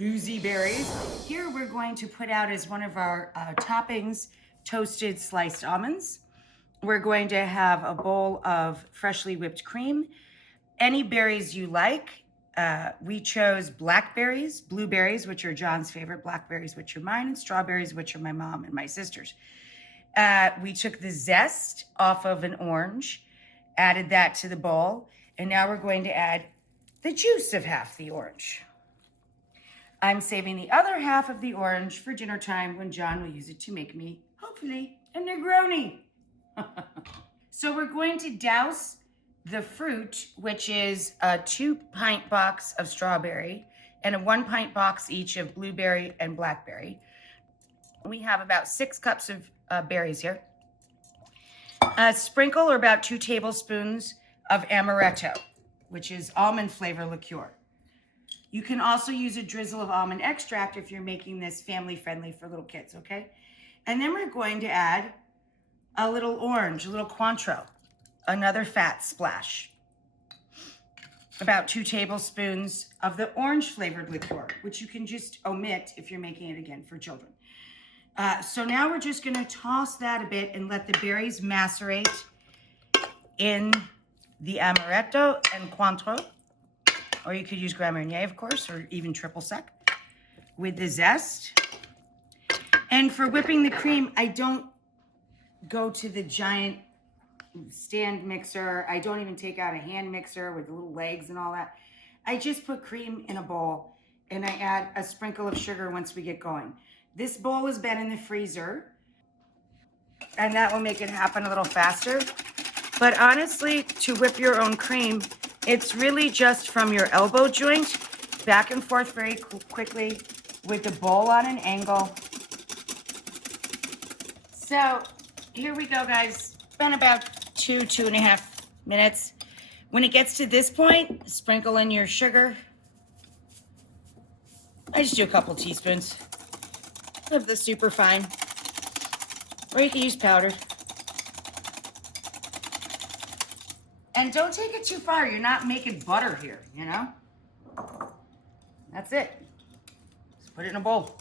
boozy berries. Here we're going to put out as one of our toppings, toasted sliced almonds. We're going to have a bowl of freshly whipped cream. Any berries you like. We chose blackberries, blueberries, which are John's favorite, blackberries, which are mine, and strawberries, which are my mom and my sister's. We took the zest off of an orange, added that to the bowl, and now we're going to add the juice of half the orange. I'm saving the other half of the orange for dinner time when John will use it to make me, hopefully, a Negroni. So we're going to douse the fruit, which is a 2-pint box of strawberry and a 1-pint box each of blueberry and blackberry. We have about 6 cups of berries here. A sprinkle or about 2 tablespoons of amaretto, which is almond flavor liqueur. You can also use a drizzle of almond extract if you're making this family friendly for little kids, okay? And then we're going to add a little orange, a little Cointreau, another fat splash. About 2 tablespoons of the orange flavored liqueur, which you can just omit if you're making it again for children. So now we're just gonna toss that a bit and let the berries macerate in the amaretto and Cointreau, or you could use Grand Marnier, of course, or even triple sec with the zest. And for whipping the cream, I don't go to the giant stand mixer. I don't even take out a hand mixer with the little legs and all that. I just put cream in a bowl and I add a sprinkle of sugar once we get going. This bowl has been in the freezer and that will make it happen a little faster. But honestly, to whip your own cream, it's really just from your elbow joint, back and forth very quickly with the bowl on an angle. So here we go, guys. It's been about 2.5 minutes. When it gets to this point, sprinkle in your sugar. I just do a couple teaspoons of the super fine, or you can use powdered. And don't take it too far. You're not making butter here, you know? That's it. Just put it in a bowl.